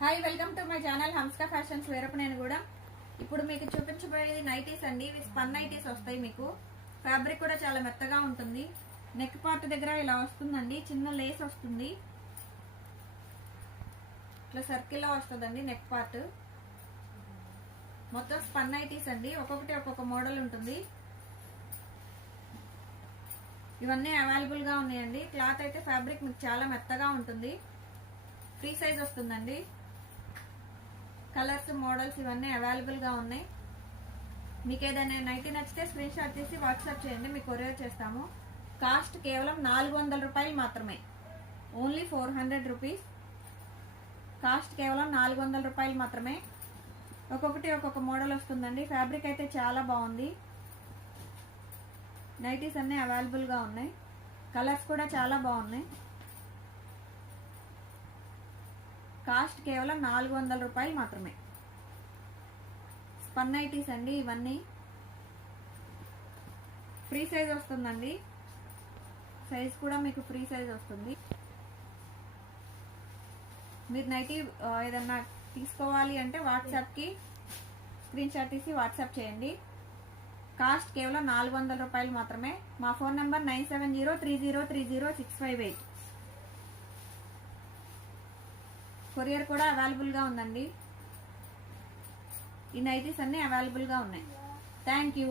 Hi, welcome to my channel Hamska Fashions Veerapaneni కూడా. ఇప్పుడు మీకు చూపించబోయేది నైటీస్ అండి. ఇవి స్పన్ నైటీస్ వస్తాయి. మీకు ఫ్యాబ్రిక్ కూడా చాలా మెత్తగా ఉంటుంది. నెక్ పార్ట్ దగ్గర ఇలా వస్తుందండి, చిన్న లేస్ వస్తుంది, ఇట్లా సర్కిల్లో వస్తుందండి నెక్ పార్ట్. మొత్తం స్పన్ నైటీస్ అండి, ఒక్కొక్కటి ఒక్కొక్క మోడల్ ఉంటుంది. ఇవన్నీ అవైలబుల్ గా ఉన్నాయండి. క్లాత్ అయితే ఫ్యాబ్రిక్ మీకు చాలా మెత్తగా ఉంటుంది. ఫ్రీ సైజ్ వస్తుందండి. కలర్స్, మోడల్స్ ఇవన్నీ అవైలబుల్ గా ఉన్నాయి. మీకు ఏదైనా నైటీ నచ్చితే స్క్రీన్ షాట్ తీసి వాట్సాప్ చేయండి, మీకు కొరియర్ చేస్తాము. కాస్ట్ కేవలం 400 రూపాయలు మాత్రమే, ఓన్లీ 400 రూపీస్. కాస్ట్ కేవలం 400 రూపాయలు మాత్రమే. ఒక్కొక్కటి ఒక్కొక్క మోడల్ వస్తుందండి. ఫ్యాబ్రిక్ అయితే చాలా బాగుంది. నైటీస్ అన్నీ అవైలబుల్ గా ఉన్నాయి. కలర్స్ కూడా చాలా బాగున్నాయి. కాస్ట్ కేవలం 400 రూపాయలు మాత్రమే. స్పన్ నైటీస్ అండి ఇవన్నీ. ఫ్రీ సైజ్ వస్తుందండి, సైజ్ కూడా మీకు ఫ్రీ సైజ్ వస్తుంది. మీరు నైటీ ఏదన్నా తీసుకోవాలి అంటే వాట్సాప్కి స్క్రీన్ షాట్ తీసి వాట్సాప్ చేయండి. కాస్ట్ కేవలం 400 రూపాయలు మాత్రమే. మా ఫోన్ నెంబర్ 9703030658. కొరియర్ కూడా అవైలబుల్ గా ఉందండి. ఈ నైటీస్ అన్ని అవైలబుల్ గా ఉన్నాయి. Thank you.